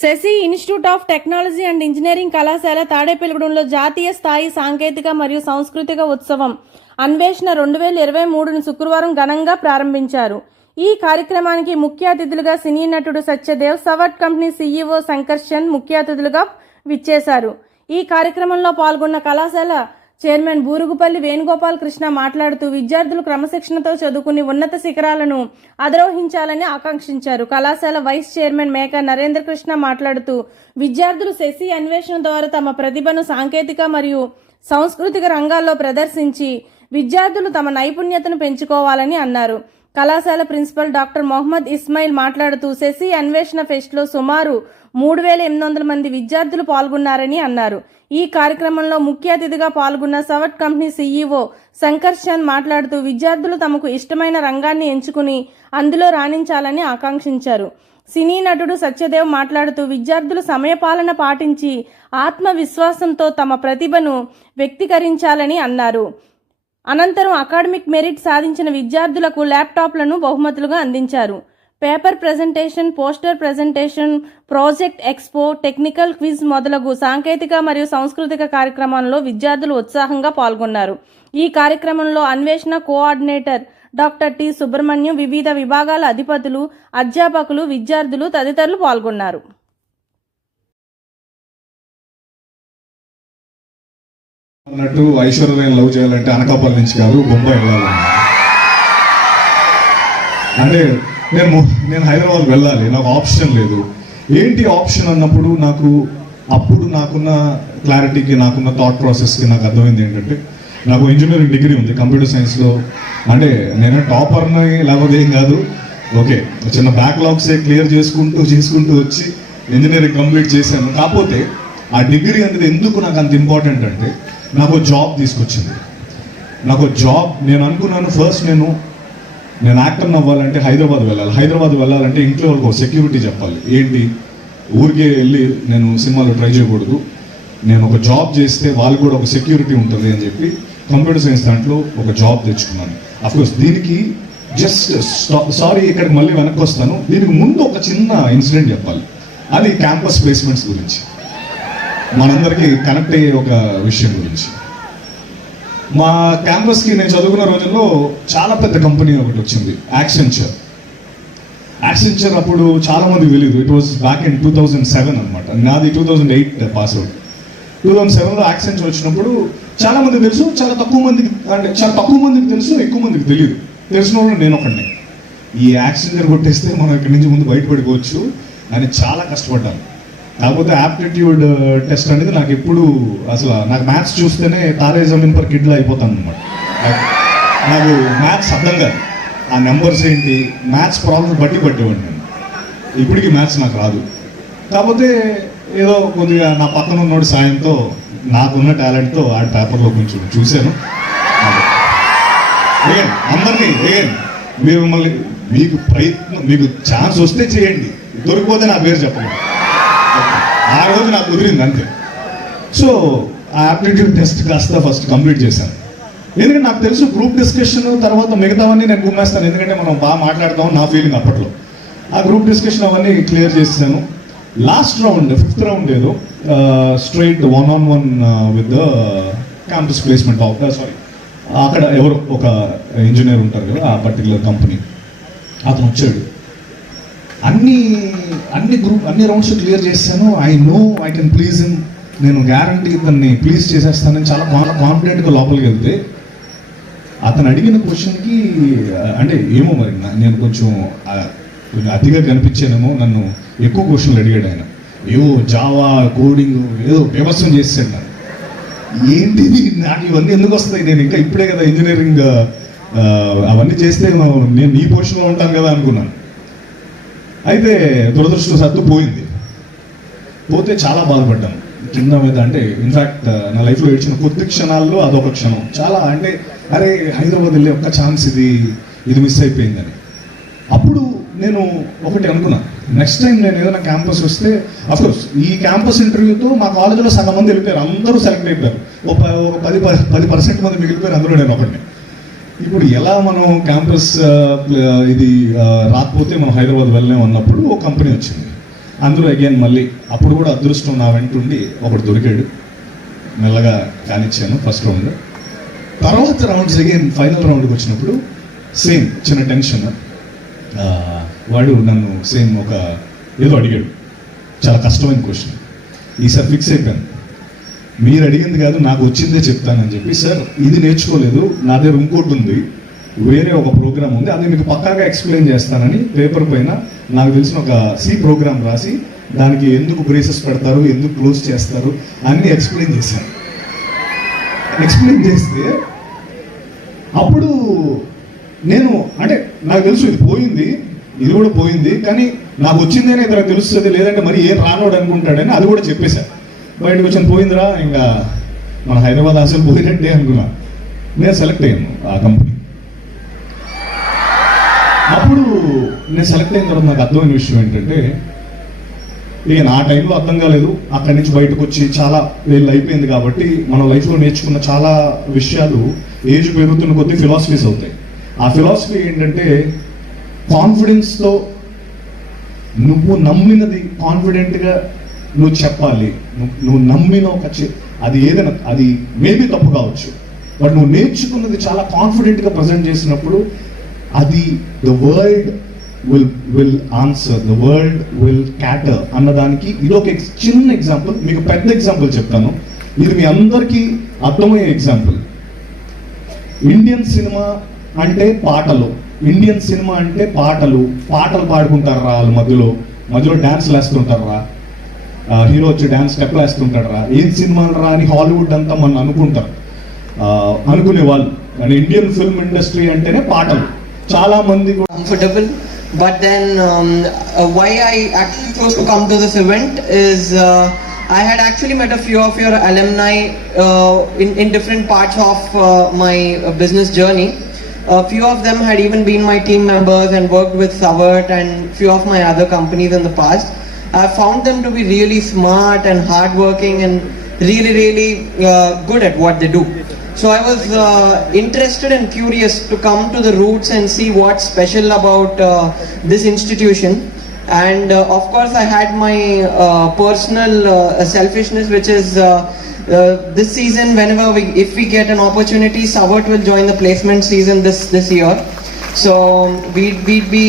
Shashi Institute of Technology and Engineering కళాశాల తాడేపల్లిగూడెంలో జాతీయ స్థాయి సాంకేతిక మరియు సాంస్కృతిక ఉత్సవం అన్వేషణ 2023ను శుక్రవారం ఘనంగా ప్రారంభించారు. ఈ కార్యక్రమానికి ముఖ్య అతిథులుగా సినీ నటుడు సత్యదేవ్, సవర్ట్ కంపెనీ సీఈఓ సంకర్షన్ ముఖ్య అతిథులుగా విచ్చేశారు. ఈ కార్యక్రమంలో పాల్గొన్న కళాశాల చైర్మన్ బూరుగుపల్లి వేణుగోపాల్ కృష్ణ మాట్లాడుతూ విద్యార్థులు క్రమశిక్షణతో చదువుకుని ఉన్నత శిఖరాలను అధిరోహించాలని ఆకాంక్షించారు. కళాశాల వైస్ చైర్మన్ మేక నరేంద్ర కృష్ణ మాట్లాడుతూ విద్యార్థులు శశి అన్వేషణ ద్వారా తమ ప్రతిభను సాంకేతిక మరియు సాంస్కృతిక రంగాల్లో ప్రదర్శించి విద్యార్థులు తమ నైపుణ్యతను పెంచుకోవాలని అన్నారు. కళాశాల ప్రిన్సిపల్ డాక్టర్ మొహమ్మద్ ఇస్మాయిల్ మాట్లాడుతూ శశి అన్వేషణ ఫెస్ట్లో సుమారు 3800 మంది విద్యార్థులు పాల్గొన్నారని అన్నారు. ఈ కార్యక్రమంలో ముఖ్య అతిథిగా పాల్గొన్న సవర్ట్ కంపెనీ సీఈఓ సంకర్షన్ మాట్లాడుతూ విద్యార్థులు తమకు ఇష్టమైన రంగాన్ని ఎంచుకుని అందులో రాణించాలని ఆకాంక్షించారు. సినీ నటుడు సత్యదేవ్ మాట్లాడుతూ విద్యార్థులు సమయపాలన పాటించి ఆత్మవిశ్వాసంతో తమ ప్రతిభను వ్యక్తీకరించాలని అన్నారు. అనంతరం అకాడమిక్ మెరిట్ సాధించిన విద్యార్థులకు ల్యాప్టాప్లను బహుమతులుగా అందించారు. Paper presentation, poster presentation, project expo, technical quiz మొదలగు సాంకేతిక మరియు సాంస్కృతిక కార్యక్రమాల్లో విద్యార్థులు ఉత్సాహంగా పాల్గొన్నారు. ఈ కార్యక్రమంలో అన్వేషణ కోఆర్డినేటర్ డాక్టర్ టి సుబ్రహ్మణ్యం, వివిధ విభాగాల అధిపతులు, అధ్యాపకులు, విద్యార్థులు తదితరులు పాల్గొన్నారు. అన్నట్టు ఐశ్వర్యం లవ్ చేయాలంటే అనకాపల్లి నుంచి కాదు, బొంబాయి వెళ్ళాలి. అంటే నేను హైదరాబాద్ వెళ్ళాలి, నాకు ఆప్షన్ లేదు. ఏంటి ఆప్షన్ అన్నప్పుడు అప్పుడు నాకున్న క్లారిటీకి, నాకున్న థాట్ ప్రాసెస్కి నాకు అర్థమైంది ఏంటంటే, నాకు ఇంజనీరింగ్ డిగ్రీ ఉంది కంప్యూటర్ సైన్స్లో. అంటే నేను టాపర్ని లేకపోతే ఏం కాదు, ఓకే, చిన్న బ్యాక్లాగ్సే క్లియర్ చేసుకుంటూ వచ్చి ఇంజనీరింగ్ కంప్లీట్ చేశాను. కాకపోతే ఆ డిగ్రీ అనేది ఎందుకు నాకు అంత ఇంపార్టెంట్ అంటే, నాకు జాబ్ తీసుకొచ్చింది. నాకు జాబ్, నేను అనుకున్నాను ఫస్ట్ నేను యాక్టర్ అవ్వాలంటే హైదరాబాద్ వెళ్ళాలంటే ఇంట్లో వాళ్ళకి సెక్యూరిటీ చెప్పాలి. ఏంటి, ఊరికే వెళ్ళి నేను సినిమాలో ట్రై చేయకూడదు, నేను ఒక జాబ్ చేస్తే వాళ్ళు కూడా ఒక సెక్యూరిటీ ఉంటుంది అని చెప్పి కంప్యూటర్ సైన్స్ దాంట్లో ఒక జాబ్ తెచ్చుకున్నాను. అఫ్కోర్స్ దీనికి ఇక్కడికి మళ్ళీ వెనక్కి వస్తాను. దీనికి ముందు ఒక చిన్న ఇన్సిడెంట్ చెప్పాలి. అది క్యాంపస్ ప్లేస్మెంట్స్ గురించి, మనందరికీ కనెక్ట్ అయ్యే ఒక విషయం గురించి. మా క్యాంపస్కి నేను చదువుకున్న రోజుల్లో చాలా పెద్ద కంపెనీ ఒకటి వచ్చింది, యాక్సెంచర్. అప్పుడు చాలా మందికి తెలియదు. ఇట్ వాజ్ బ్యాక్ ఇన్ 2007 అనమాట. నాది 2008 పాస్ అవుట్. 2007లో యాక్సెంచర్ వచ్చినప్పుడు చాలా మందికి తెలుసు, చాలా తక్కువ మందికి తెలుసు, ఎక్కువ మందికి తెలియదు. తెలిసిన వాళ్ళు నేను ఒకడిని. ఈ యాక్సెంచర్ కొట్టేస్తే మనం ఇక్కడి నుంచి ముందు బయటపడిపోవచ్చు అని చాలా కష్టపడ్డాను. కాకపోతే యాప్టిట్యూడ్ టెస్ట్ అనేది నాకు ఎప్పుడు అసలు, నాకు మ్యాథ్స్ చూస్తేనే తారే జమీన్ పర్ కిడ్లా అయిపోతాను అనమాట. నాకు మ్యాథ్స్ అర్థం కాదు, ఆ నెంబర్స్ ఏంటి, మ్యాథ్స్ ప్రాబ్లమ్స్ పట్టేవాడిని నేను. ఇప్పటికీ మ్యాథ్స్ నాకు రాదు. కాకపోతే ఏదో కొద్దిగా నా పక్కన ఉన్నోడి సాయంతో, నాకున్న టాలెంట్తో ఆ పేపర్లో కొంచెం చూశాను. అందరినీ మీరు మళ్ళీ మీకు ఛాన్స్ వస్తే చేయండి, దొరికిపోతే నా పేరు చెప్పండి. ఆ రోజు నాకు కుదిరింది అంతే. సో ఆ యాప్టిట్యూడ్ టెస్ట్ కాస్త ఫస్ట్ కంప్లీట్ చేశాను. ఎందుకంటే నాకు తెలుసు గ్రూప్ డిస్కషన్ తర్వాత మిగతావన్నీ నేను గుమ్మేస్తాను, ఎందుకంటే మనం బాగా మాట్లాడతాం, నా ఫీలింగ్ అప్పట్లో. ఆ గ్రూప్ డిస్కషన్ అవన్నీ క్లియర్ చేసాను. లాస్ట్ రౌండ్, 5th రౌండ్ ఏదో straight 1-on-1 with the campus placement అక్కడ ఎవరు ఒక ఇంజనీర్ ఉంటారు కదా, ఆ పర్టికులర్ కంపెనీ అతను వచ్చాడు. అన్ని రౌండ్స్ క్లియర్ చేశాను. I know I can please him, నేను గ్యారంటీ దాన్ని ప్లీజ్ చేసేస్తానని చాలా కాన్ఫిడెంట్గా లోపలికి వెళ్తే, అతను అడిగిన క్వశ్చన్కి అంటే ఏమో మరి నేను కొంచెం అతిగా కనిపించానేమో, నన్ను ఎక్కువ క్వశ్చన్లు అడిగాడు ఆయన. ఏవో జావా కోడింగ్ ఏదో వ్యవస్థం చేసాడు. నన్ను ఏంటిది, నాకు ఇవన్నీ ఎందుకు వస్తాయి, నేను ఇంకా ఇప్పుడే కదా ఇంజనీరింగ్ అవన్నీ చేస్తే నేను ఈ పొజిషన్లో ఉంటాను కదా అనుకున్నాను. అయితే దురదృష్టవశాత్తు పోతే చాలా బాధపడ్డాను కింద మీద. అంటే ఇన్ఫ్యాక్ట్ నా లైఫ్లో ఏడ్చిన కొద్ది క్షణాల్లో అదొక క్షణం. చాలా అంటే అరే హైదరాబాద్ వెళ్ళే ఒక్క ఛాన్స్ ఇది మిస్ అయిపోయిందని. అప్పుడు నేను ఒకటి అనుకున్నా, నెక్స్ట్ టైం నేను ఏదైనా క్యాంపస్ వస్తే, అఫ్కోర్స్ ఈ క్యాంపస్ ఇంటర్వ్యూతో మా కాలేజీలో సగం మంది వెళ్ళిపోయారు, అందరూ సెలెక్ట్ అయిపోయారు. ఒక 10% మంది మిగిలిపోయారు, అందులో నేను ఒకటిని. ఇప్పుడు ఎలా మనం క్యాంపస్ ఇది రాకపోతే మనం హైదరాబాద్ వెళ్ళలేము అన్నప్పుడు ఒక కంపెనీ వచ్చింది. అందులో అగైన్ మళ్ళీ అప్పుడు కూడా అదృష్టం నా వెంటుండి ఒకడు దొరికాడు, మెల్లగా కానిచ్చాను ఫస్ట్ రౌండ్. తర్వాత రౌండ్స్ అగైన్ ఫైనల్ రౌండ్కి వచ్చినప్పుడు సేమ్ చిన్న టెన్షన్. వాడు నన్ను సేమ్ ఒక ఏదో అడిగాడు, చాలా కష్టమైన క్వశ్చన్. ఈసారి ఫిక్స్ అయిపోయాను, మీరు అడిగింది కాదు నాకు వచ్చిందే చెప్తానని చెప్పి. సార్ ఇది నేర్చుకోలేదు, నా దగ్గర ఇంకోటి ఉంది, వేరే ఒక ప్రోగ్రామ్ ఉంది, అది మీకు పక్కాగా ఎక్స్ప్లెయిన్ చేస్తానని పేపర్ పైన నాకు తెలిసిన ఒక సి ప్రోగ్రామ్ రాసి దానికి ఎందుకు బ్రేసెస్ పెడతారు, ఎందుకు క్లోజ్ చేస్తారు అన్నీ ఎక్స్ప్లెయిన్ చేశాను. ఎక్స్ప్లెయిన్ చేస్తే అప్పుడు నేను అంటే నాకు తెలుసు ఇది పోయింది, ఇది కూడా పోయింది, కానీ నాకు వచ్చిందేనే ఇతనికి తెలుస్తుంది, లేదంటే మరి ఏం రానోడు అనుకుంటాడని అది కూడా చెప్పేశాను. బయటకు వచ్చిన పోయిందిరా, ఇంకా మన హైదరాబాద్ అసలు పోయినట్టే అనుకున్నా. నేను సెలెక్ట్ అయ్యాను ఆ కంపెనీ. అప్పుడు నేను సెలెక్ట్ అయిన తర్వాత నాకు అర్థమైన విషయం ఏంటంటే, ఇక నా టైంలో అర్థం కాలేదు. అక్కడి నుంచి బయటకు వచ్చి చాలా వేళ్ళు అయిపోయింది కాబట్టి మన లైఫ్లో నేర్చుకున్న చాలా విషయాలు ఏజ్ పెరుగుతున్న కొద్దీ ఫిలాసఫీస్ అవుతాయి. ఆ ఫిలాసఫీ ఏంటంటే, కాన్ఫిడెన్స్తో నువ్వు నమ్మినది కాన్ఫిడెంట్గా నువ్వు చెప్పాలి. నువ్వు నమ్మిన ఒక అది ఏదైనా, అది మేబీ తప్పు కావచ్చు, బట్ నువ్వు నేర్చుకున్నది చాలా కాన్ఫిడెంట్గా ప్రజెంట్ చేసినప్పుడు అది the world will answer, the world will cater అన్నదానికి ఇది ఒక చిన్న ఎగ్జాంపుల్. మీకు పెద్ద ఎగ్జాంపుల్ చెప్తాను, ఇది మీ అందరికీ అర్థమయ్యే ఎగ్జాంపుల్. ఇండియన్ సినిమా అంటే పాటలు, ఇండియన్ సినిమా అంటే పాటలు పాడుకుంటారా, వాళ్ళ మధ్యలో డ్యాన్స్లు వేస్తుంటారా, హీరో వచ్చి డ్యాన్స్ స్టెప్లు వేస్తుంటారా, ఏం సినిమాలు రా అని హాలీవుడ్ అంతా మనం అనుకుంటారు, అనుకునే వాళ్ళు. కానీ ఇండియన్ ఫిల్మ్ ఇండస్ట్రీ అంటేనే పాటలు. చాలా మంది comfortable, but then why I actually chose to come to this event is I had actually met a few of your alumni in different parts of my business journey. A few of them had even been my team members and worked with Savart and few of my other companies in the past. I found them to be really smart and hardworking and really good at what they do. So I was interested and curious to come to the roots and see what's special about this institution. And of course I had my personal selfishness, which is this season, whenever if we get an opportunity, Savart will join the placement season this year. So we'd be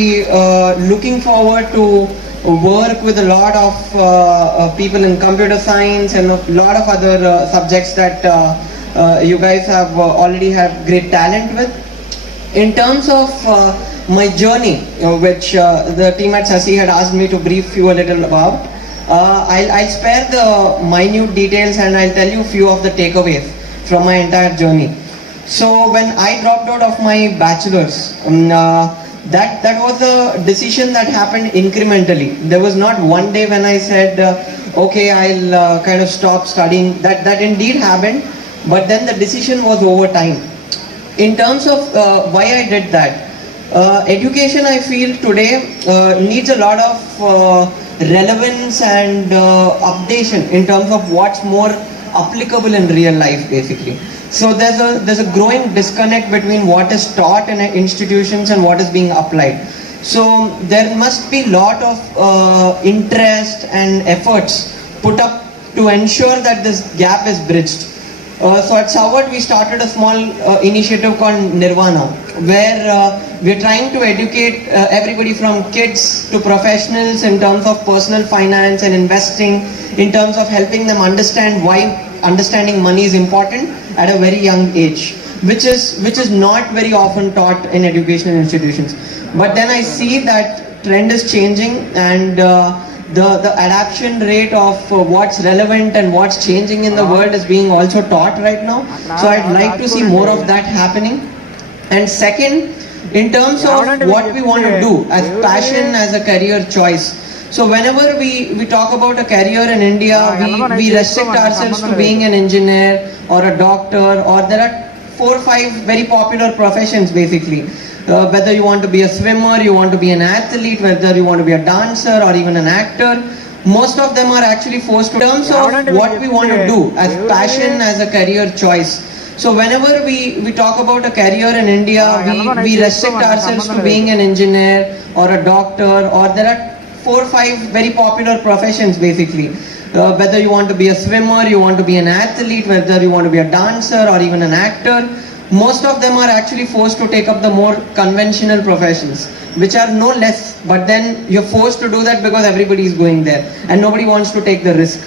looking forward to work with a lot of people in computer science and a lot of other subjects that you guys have already have great talent with. In terms of my journey, which the team at Sasi had asked me to brief you a little about, I'll spare the minute details and I'll tell you few of the takeaways from my entire journey. So when I dropped out of my bachelor's, that was a decision that happened incrementally. There was not one day when I said, okay, I'll kind of stop studying. That indeed happened, but then the decision was over time. In terms of why I did that, education I feel today needs a lot of relevance and updation in terms of what's more applicable in real life basically. So there's a growing disconnect between what is taught in institutions and what is being applied. So there must be lot of interest and efforts put up to ensure that this gap is bridged. So at Savart we started a small initiative called Nirvana, where we're trying to educate everybody from kids to professionals in terms of personal finance and investing, in terms of helping them understand why understanding money is important at a very young age, which is not very often taught in educational institutions. But then I see that trend is changing, and the adaptation rate of what's relevant and what's changing in the world is being also taught right now. So I'd like to see more of that happening. And second, in terms of what we want to do as passion, as a career choice. So whenever we talk about a career in India, we restrict ourselves to being an engineer or a doctor, or there are 4 or 5 very popular professions basically. Whether you want to be a swimmer, you want to be an athlete, whether you want to be a dancer or even an actor, most of them are actually forced in terms of what we want to do as passion, as a career choice. So whenever we talk about a career in India, we restrict ourselves to being an engineer or a doctor, or there are 4 or 5 very popular professions basically. Whether you want to be a swimmer, you want to be an athlete, whether you want to be a dancer or even an actor, most of them are actually forced to take up the more conventional professions, which are no less, but then you're forced to do that because everybody is going there and nobody wants to take the risk.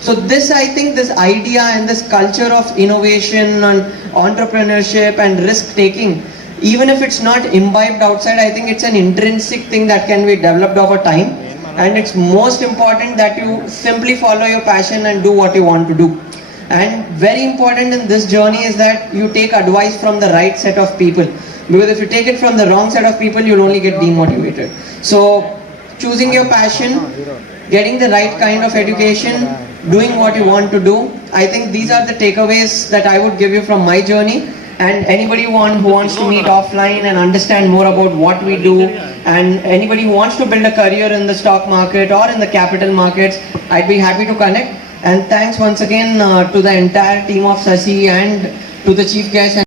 So this, I think, this idea and this culture of innovation and entrepreneurship and risk taking, even if it's not imbibed outside, I think it's an intrinsic thing that can be developed over time. And it's most important that you simply follow your passion and do what you want to do. And very important in this journey is that you take advice from the right set of people. Because if you take it from the wrong set of people, you'll only get demotivated. So choosing your passion, getting the right kind of education, doing what you want to do, I think these are the takeaways that I would give you from my journey. And anybody who wants to meet offline and understand more about what we do, and anybody who wants to build a career in the stock market or in the capital markets, I'd be happy to connect. And thanks once again to the entire team of Sasi and to the chief guest.